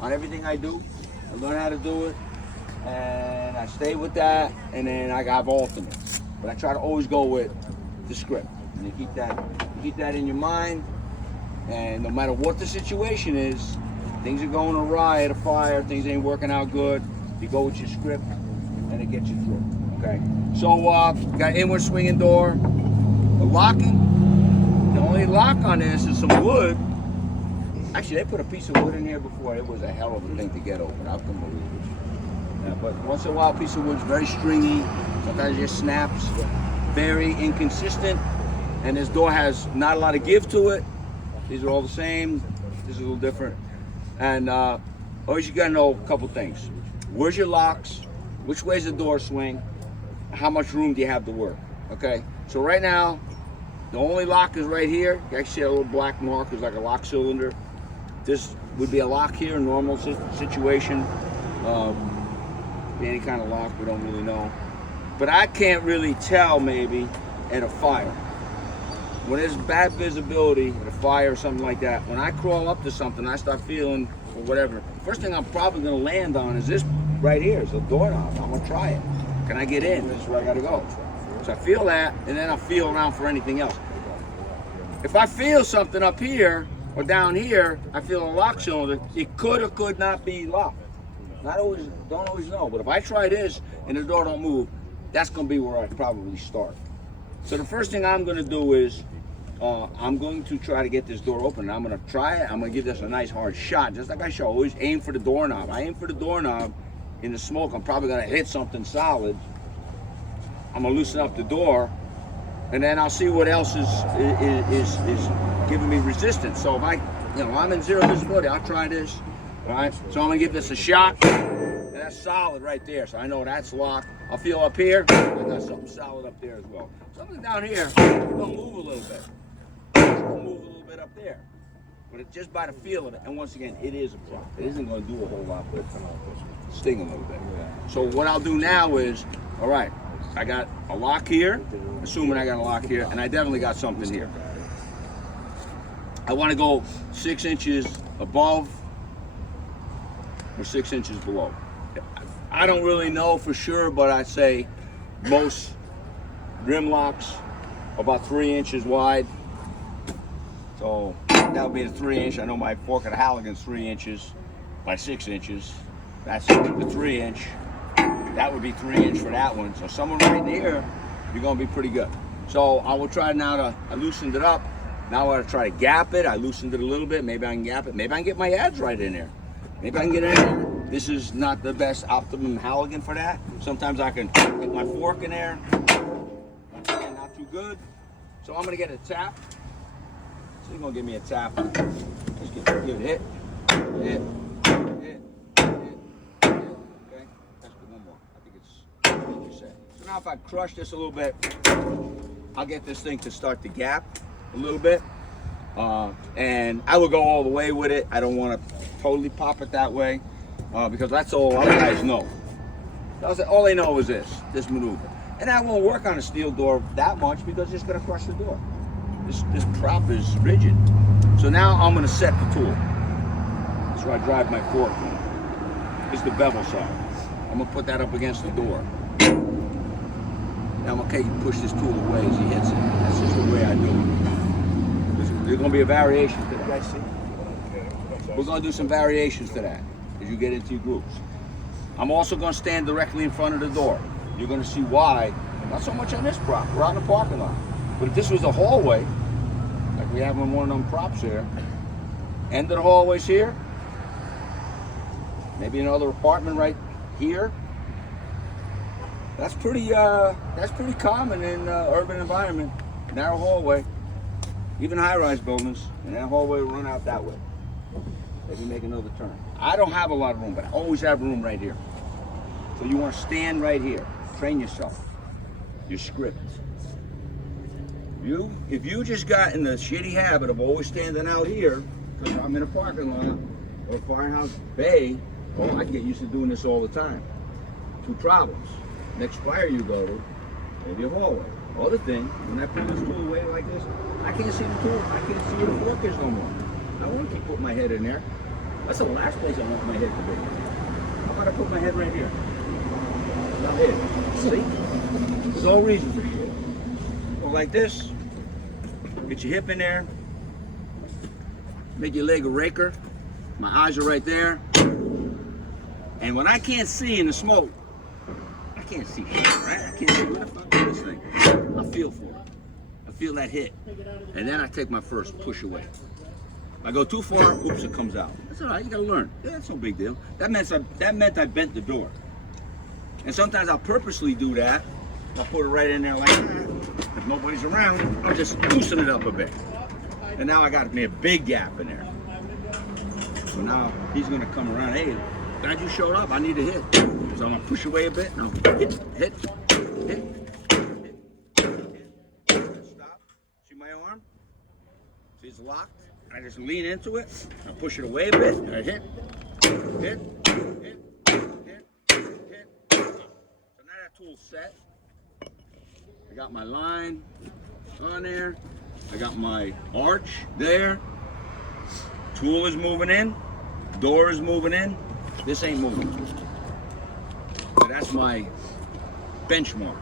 On everything I do, I learn how to do it, and I stay with that, and then I have alternates. But I try to always go with the script. And you keep that in your mind, and no matter what the situation is, things are going awry at a fire, things ain't working out good, you go with your script, and it gets you through, okay? So, got inward swinging door, the locking. The only lock on this is some wood. Actually, they put a piece of wood in here before. It was a hell of a thing to get open. I couldn't believe it. Yeah, but once in a while, a piece of wood's very stringy. Sometimes it just snaps. Very inconsistent. And this door has not a lot of give to it. These are all the same. This is a little different. And always you gotta know a couple things. Where's your locks? Which way's the door swing? How much room do you have to work? Okay. So right now, the only lock is right here. You actually see a little black mark. It's like a lock cylinder. This would be a lock here in normal situation. Any kind of lock, we don't really know. But I can't really tell maybe at a fire. When there's bad visibility at a fire or something like that, when I crawl up to something, I start feeling or whatever. First thing I'm probably gonna land on is this right here. It's a doorknob. I'm gonna try it. Can I get in? This is where I gotta go. So I feel that, and then I'll feel around for anything else. If I feel something up here or down here, I feel a lock cylinder, it could or could not be locked. Don't always know, but if I try this and the door don't move, that's gonna be where I probably start. So the first thing I'm gonna do is, I'm going to try to get this door open. I'm gonna try it, I'm gonna give this a nice hard shot, just like I show, always aim for the doorknob. I aim for the doorknob, in the smoke, I'm probably gonna hit something solid. I'm gonna loosen up the door, and then I'll see what else is giving me resistance. So if I'm in zero visibility, I'll try this. All right. So I'm gonna give this a shot, and that's solid right there. So I know that's locked. I'll feel up here. I got something solid up there as well. Something down here is gonna move a little bit. It's gonna move a little bit up there, but it's just by the feel of it. And once again, it is a prop. It isn't gonna do a whole lot, but sting a little bit. So what I'll do now is, all right. I got a lock here, assuming I got a lock here, and I definitely got something here. I want to go 6 inches above or 6 inches below. I don't really know for sure, but I'd say most rim locks are about 3 inches wide. So that would be the 3 inch. I know my fork and Halligan's 3 inches by 6 inches. That's the 3 inch. That would be 3 inch for that one. So somewhere right there, you're gonna be pretty good. So I will try now I loosened it up. Now I want to try to gap it. I loosened it a little bit. Maybe I can gap it. Maybe I can get my adze right in there. Maybe I can get in there. This is not the best optimum Halligan for that. Sometimes I can get my fork in there. Again, not too good. So I'm gonna get a tap. So you're gonna give me a tap. Just give it a hit. Hit. So now if I crush this a little bit, I'll get this thing to start to gap a little bit. And I will go all the way with it. I don't want to totally pop it that way because that's all other guys know. All they know is this maneuver. And that won't work on a steel door that much because it's going to crush the door. This prop is rigid. So now I'm going to set the tool. That's where I drive my fork in. This is the bevel side. I'm going to put that up against the door. Now I'm okay, you push this tool away as he hits it. That's just the way I do it. There's going to be a variation to that. We're going to do some variations to that as you get into your groups. I'm also going to stand directly in front of the door. You're going to see why. Not so much on this prop. We're out in the parking lot. But if this was a hallway, like we have on one of them props here, end of the hallway's here, maybe another apartment right here. That's pretty common in urban environment. Narrow hallway, even high-rise buildings, and that hallway will run out that way. Maybe make another turn. I don't have a lot of room, but I always have room right here. So you want to stand right here. Train yourself. Your script. If you just got in the shitty habit of always standing out here, because I'm in a parking lot or a firehouse bay, well, I get used to doing this all the time. Two problems. Next fire you go to, maybe a hallway. Other thing, when I put this tool away like this, I can't see the tool. I can't see where the fork is no more. I want to keep putting my head in there. That's the last place I want my head to be. How about I put my head right here? Not here. See? There's no reason for shit. Go like this. Get your hip in there. Make your leg a raker. My eyes are right there. And when I can't see in the smoke, I can't see shit, right? I can't see what the fuck is this thing. I feel for it. I feel that hit. And then I take my first push away. If I go too far, oops, it comes out. That's all right, you gotta learn. Yeah, that's no big deal. That meant I bent the door. And sometimes I'll purposely do that. I'll put it right in there like that. If nobody's around, I'll just loosen it up a bit. And now I got me a big gap in there. So now he's gonna come around. Hey, glad you showed up. I need a hit. So I'm gonna push away a bit. Now hit. Stop. See my arm? See it's locked. I just lean into it. I push it away a bit. I hit. So now that tool's set. I got my line on there. I got my arch there. Tool is moving in. Door is moving in. This ain't moving. So that's my benchmark.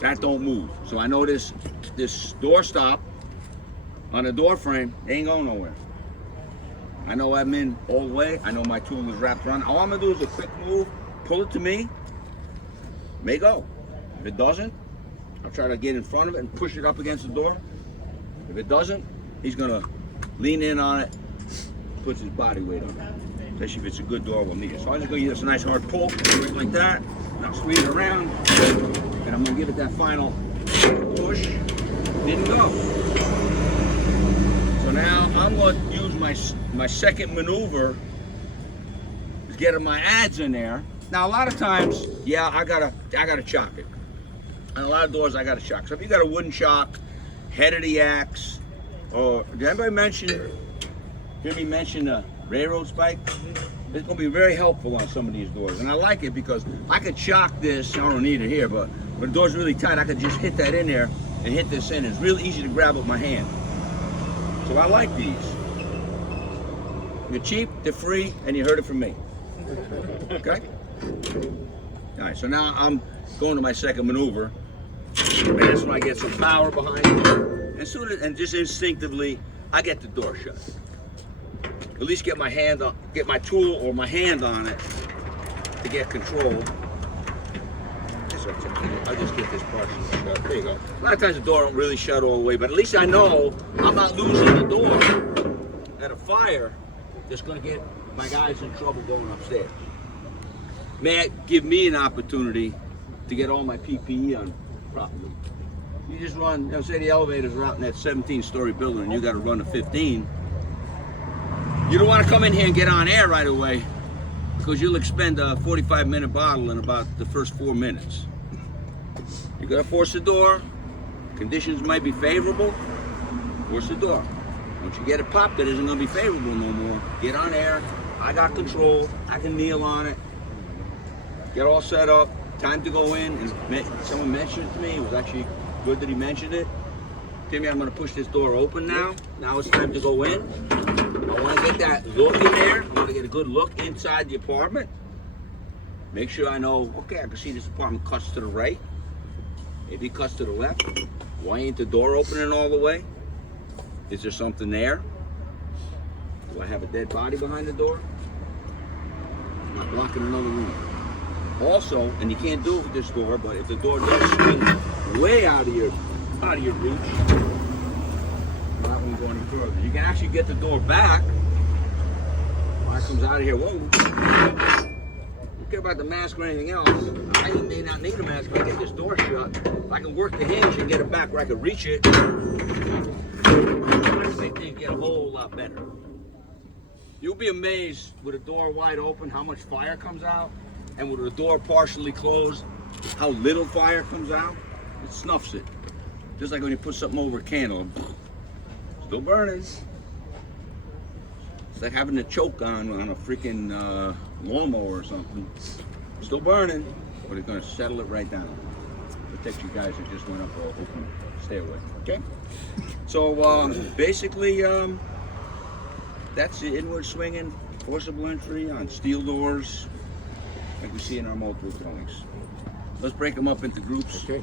That don't move. So I know this door stop on the door frame ain't going nowhere. I know I'm in all the way. I know my tool is wrapped around. All I'm gonna do is a quick move, pull it to me, may go. If it doesn't, I'll try to get in front of it and push it up against the door. If it doesn't, he's gonna lean in on it, puts his body weight on it. Especially if it's a good door, we'll need it. So I'm just gonna give this a nice hard pull, like that. Now squeeze it around, and I'm gonna give it that final push. Didn't go. So now I'm gonna use my second maneuver, is getting my adz in there. Now a lot of times, yeah, I gotta chock it. And a lot of doors I gotta chock. So if you got a wooden chock, head of the axe, or did anybody hear me mention the railroad spike? It's gonna be very helpful on some of these doors. And I like it because I could chock this, I don't need it here, but when the door's really tight, I could just hit that in there and hit this in. It's really easy to grab with my hand. So I like these. They're cheap, they're free, and you heard it from me. Okay? All right, so now I'm going to my second maneuver. And that's when I get some power behind it. And just instinctively, I get the door shut. At least get my hand on, get my tool or my hand on it to get control. I'll just get this partially shut. There you go. A lot of times the door don't really shut all the way, but at least I know I'm not losing the door at a fire that's going to get my guys in trouble going upstairs. May it give me an opportunity to get all my PPE on properly. You just run, say the elevators are out in that 17-story building and you got to run to 15. You don't want to come in here and get on air right away because you'll expend a 45-minute bottle in about the first 4 minutes. You got to force the door. Conditions might be favorable. Force the door. Once you get it popped, it isn't going to be favorable no more. Get on air. I got control. I can kneel on it. Get all set up. Time to go in. And someone mentioned it to me. It was actually good that he mentioned it. Timmy, I'm going to push this door open now. Now it's time to go in. I want to get that look in there. I want to get a good look inside the apartment. Make sure I know, okay, I can see this apartment cuts to the right. Maybe it cuts to the left. Why ain't the door opening all the way? Is there something there? Do I have a dead body behind the door? Am I blocking another room? Also, and you can't do it with this door, but if the door does swing way out of your reach, I won't go any further. You can actually get the door back. Fire comes out of here. Whoa. Don't care about the mask or anything else. I may not need a mask if I get this door shut. If I can work the hinge and get it back where I can reach it, I think things get a whole lot better. You'll be amazed with a door wide open how much fire comes out, and with a door partially closed, how little fire comes out. It snuffs it. Just like when you put something over a candle. Still burning. It's like having a choke on a freaking lawnmower or something. Still burning, but it's gonna settle it right down. Protect you guys that just went up or open stairway. Okay? So basically, that's the inward swinging forcible entry on steel doors, like we see in our multiple drawings. Let's break them up into groups. Okay.